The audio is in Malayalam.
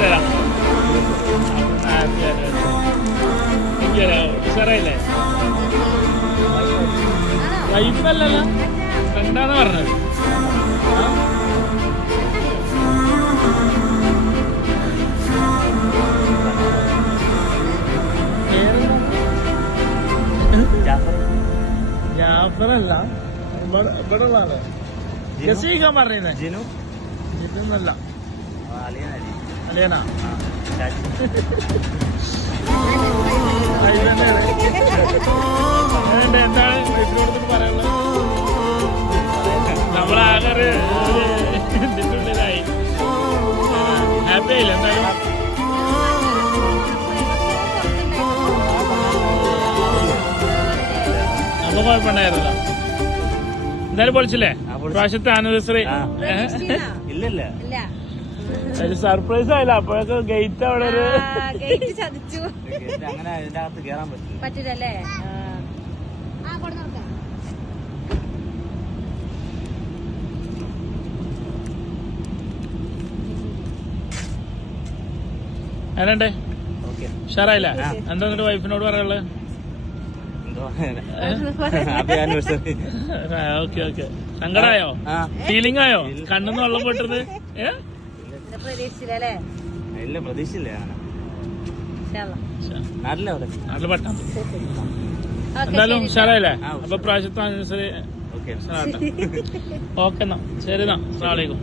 തരാം. ഉഷാറായില്ലേ? വൈഫല്ലല്ലോ, ഫ്രണ്ടാന്ന് പറഞ്ഞത്. ജാഫറല്ല, ഇവിടെ ഉള്ളതാണ്. ജസീഖാൻ പറയുന്നേ. ജിനൊന്നല്ല, അലിയനാ. എന്താണ് വീട്ടിലോട്ട് പറയാനുള്ളത്? നമ്മളാകെ ഇതിൻ്റെ ഉള്ളിലായി. ഹാപ്പി ആയില്ല എന്തായാലും? അപ്പൊ കുഴപ്പമുണ്ടായിരുന്നല്ലോ. എന്തായാലും പൊളിച്ചില്ലേ പ്രാവശ്യത്തെ ആനിവേഴ്സറി? ഇല്ലല്ല, ഒരു സർപ്രൈസ് ആയില്ല. അപ്പോഴൊക്കെ ഗേറ്റ് അവിടെ ഒരു അങ്ങനെ ഇതിന്റെ അകത്ത് കേറാൻ പറ്റില്ലല്ലേ? അതിനുണ്ടേ ഉഷാറായില്ല? എന്താ എന്നിട്ട് വൈഫിനോട് പറയാനുള്ളത്? Okay okay. സങ്കടായോ? ഫീലിംഗ് ആയോ? കണ്ണെന്ന് വെള്ളം പൊട്ടുന്നത്? ഇല്ല, പ്രതീക്ഷയില്ല. നാട്ടില് പെട്ടാ. എന്തായാലും ഉഷാറായില്ലേ? അപ്പൊ പ്രാവശ്യത്തെ അനുസരിച്ച് ഓക്കെ എന്നാ. ശരി എന്നാ. അസ്സലാമു അലൈക്കും.